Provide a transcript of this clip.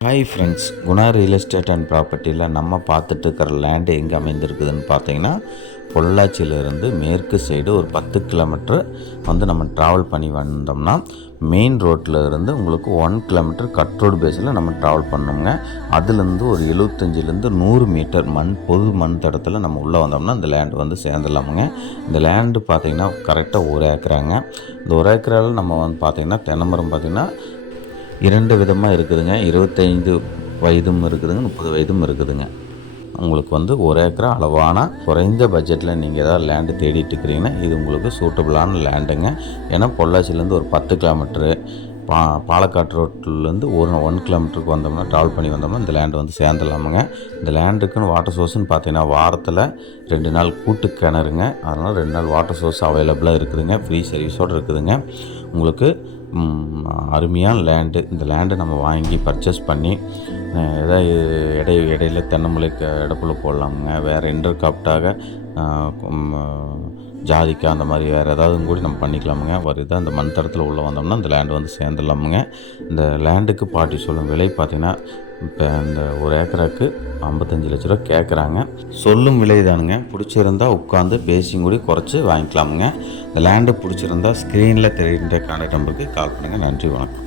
Hi friends Guna real estate and ப்ராப்பர்ட்டியில் நம்ம பார்த்துட்டு இருக்கிற லேண்டு எங்கே அமைந்திருக்குதுன்னு பார்த்தீங்கன்னா பொள்ளாச்சியிலேருந்து மேற்கு சைடு ஒரு பத்து கிலோமீட்டர் வந்து நம்ம ட்ராவல் பண்ணி வந்தோம்னா மெயின் ரோட்டில் இருந்து உங்களுக்கு ஒன் கிலோமீட்டர் கட் ரோடு பேஸில் நம்ம ட்ராவல் பண்ணோங்க அதுலேருந்து ஒரு எழுபத்தஞ்சிலேருந்து நூறு மீட்டர் மண் பொது மண் தடத்தில் நம்ம உள்ளே வந்தோம்னா இந்த லேண்டு வந்து சேர்ந்துடலாமுங்க. இந்த லேண்டு பார்த்திங்கன்னா கரெக்டாக ஒரு ஏக்கராங்க. இந்த ஒரு ஏக்கரால் நம்ம வந்து பார்த்திங்கன்னா தென்னைமரம் பார்த்திங்கன்னா இரண்டு விதமாக இருக்குதுங்க. இருபத்தைந்து வயதும் இருக்குதுங்க முப்பது வயதும் இருக்குதுங்க. உங்களுக்கு வந்து ஒரு ஏக்கரா அளவான குறைந்த பட்ஜெட்டில் நீங்கள் ஏதாவது லேண்டு தேடிட்டு இருக்கிறீங்கன்னா இது உங்களுக்கு சூட்டபுளான லேண்டுங்க ஏன்னா பொள்ளாச்சிலேருந்து ஒரு பத்து கிலோமீட்ரு பா பாலக்காட்டு ரோட்லேருந்து ஒரு ஒன் கிலோமீட்டருக்கு வந்தோம்னா ட்ராவல் பண்ணி வந்தோம்னா இந்த லேண்டு வந்து சேர்ந்துடலாமுங்க. இந்த லேண்டுக்குன்னு வாட்டர் சோர்ஸ்னு பார்த்தீங்கன்னா வாரத்தில் ரெண்டு நாள் கூட்டு கிணறுங்க. அதனால் ரெண்டு நாள் வாட்டர் சோர்ஸ் அவைலபிளாக இருக்குதுங்க. ஃப்ரீ சர்வீஸோடு இருக்குதுங்க. உங்களுக்கு அருமையான லேண்டு இந்த லேண்டை நம்ம வாங்கி பர்ச்சேஸ் பண்ணி எதாவது ஏதாவது இடை இடையில தென்னம்பிள்ளை இடப்புல போடலாமுங்க. வேறு இன்டர்காப்டாக ஜாதிக்கா ஜாதிக்காய் அந்த மாதிரி வேறு ஏதாவது கூட நம்ம பண்ணிக்கலாமுங்க. ஒரு இதாக இந்த மண் தரத்தில் உள்ளே வந்தோம்னா இந்த லேண்டு வந்து சேர்ந்துடலாமுங்க. இந்த லேண்டுக்கு பாட்டி சொல்லும் விலை பார்த்திங்கன்னா இப்போ இந்த ஒரு ஏக்கராக்கு ஐம்பத்தஞ்சு லட்ச ரூபா கேட்குறாங்க. சொல்லும் விலை தானுங்க பிடிச்சிருந்தா உட்காந்து பேசியும் கூட குறைச்சி வாங்கிக்கலாமுங்க. இந்த லேண்டு பிடிச்சிருந்தா ஸ்க்ரீனில் தெரிகின்ற கான்டாக்ட் நம்பருக்கு கால் பண்ணுங்கள் நன்றி வணக்கம்.